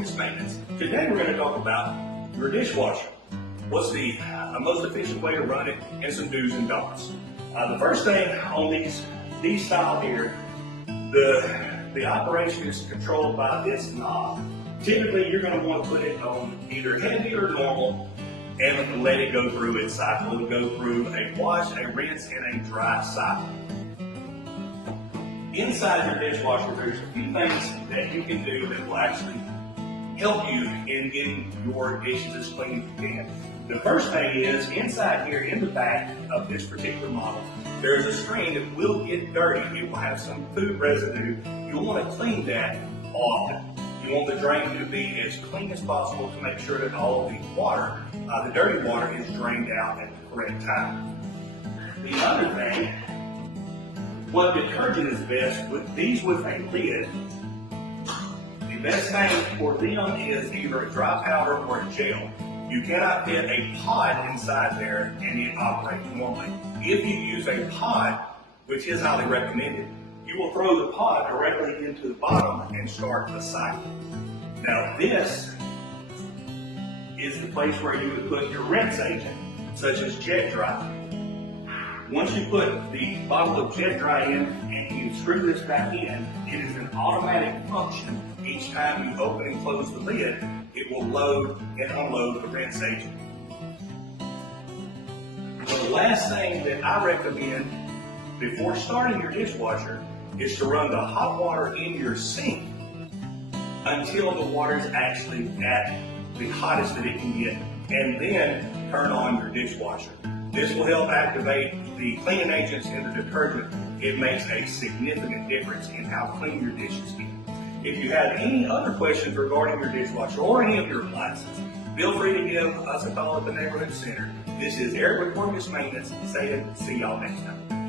Corvias Maintenance. Today we're going to talk about your dishwasher. What's the most efficient way to run it, and some do's and don'ts. The first thing on these style here, the operation is controlled by this knob. Typically you're going to want to put it on either heavy or normal and let it go through its cycle. It'll go through a wash, a rinse, and a dry cycle. Inside your dishwasher, there's a few things that you can do that will actually help you in getting your dishes as clean as you can. The first thing is, inside here in the back of this particular model, there is a screen that will get dirty. It will have some food residue. You'll want to clean that often. You want the drain to be as clean as possible to make sure that all of the water, the dirty water, is drained out at the correct time. The other thing, what detergent is best with these with a lid. The best thing for them is either a dry powder or a gel. You cannot fit a pod inside there and it operates normally. If you use a pod, which is highly recommended, you will throw the pod directly into the bottom and start the cycle. Now this is the place where you would put your rinse agent, such as Jet Dry. Once you put the bottle of Jet Dry in and you screw this back in, it is an automatic function. Each time you open and close the lid, it will load and unload the rinse agent. The last thing that I recommend before starting your dishwasher is to run the hot water in your sink until the water is actually at the hottest that it can get, and then turn on your dishwasher. This will help activate the cleaning agents in the detergent. It makes a significant difference in how clean your dishes get. If you have any other questions regarding your dishwasher or any of your appliances, feel free to give us a call at the Neighborhood Center. This is Eric with Corvias Maintenance saying, see y'all next time.